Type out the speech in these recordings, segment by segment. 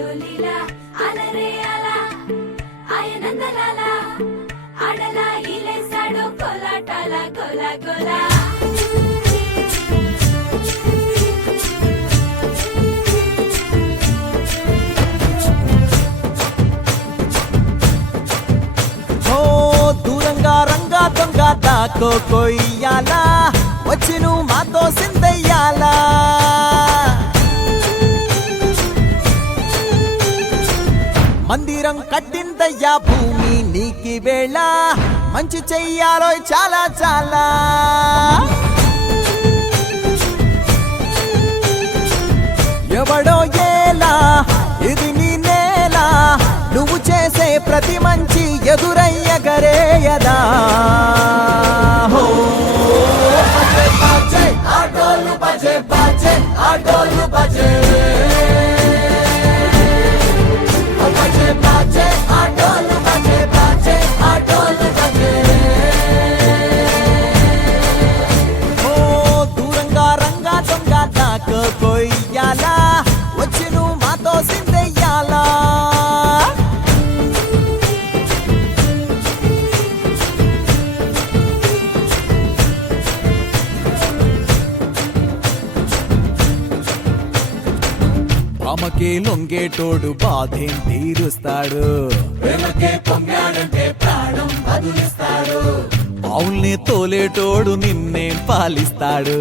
ఆడో లీలా అలరే అలా ఆయనందలాల ఆడలా ఈలేసాడు కోలాటాల గోలా గోలా రంగా దొంగ దాకో కొయ్యాలా వచ్చి నువ్వు మాతో సిందయ్యాలా మందిరం కట్టిందయ్యా భూమి నీకి వేళ మంచి చెయ్యాలో చాలా చాలా ఎవడో ఏలా ఇది నీ నేల నువ్వు చేసే ప్రతి మంచి ఎదురయ్యగరేయదా ఆటోలు బజే బజే ఆటోలు బజే బజే బజే ఆటోలు బజే బజే ఆటోలు బజే ఓ దూరంగా రంగా దొంగ దాకా కొయ్యాలా వచ్చి నువ్వు మాతో సిందెయ్యాలా ఆమెకే లొంగేటోడు బాధేం తీరుస్తాడు అవుల్ని తోలేటోడు నిన్నేం పాలిస్తాడు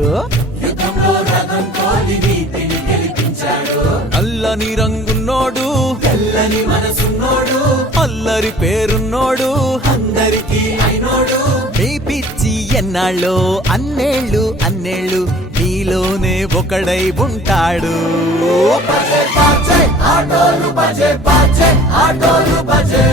నల్లని రంగున్నోడు తెల్లని మనసున్నోడు అల్లరి పేరున్నోడు అందరికీ అయినోడు నీ పిచ్చి ఎన్నాళ్ళు అన్నేళ్ళు అన్నేళ్ళు నీలోనే ఒకడై ఉంటాడు ఆటోలు బజే బజే ఆటోలు బజే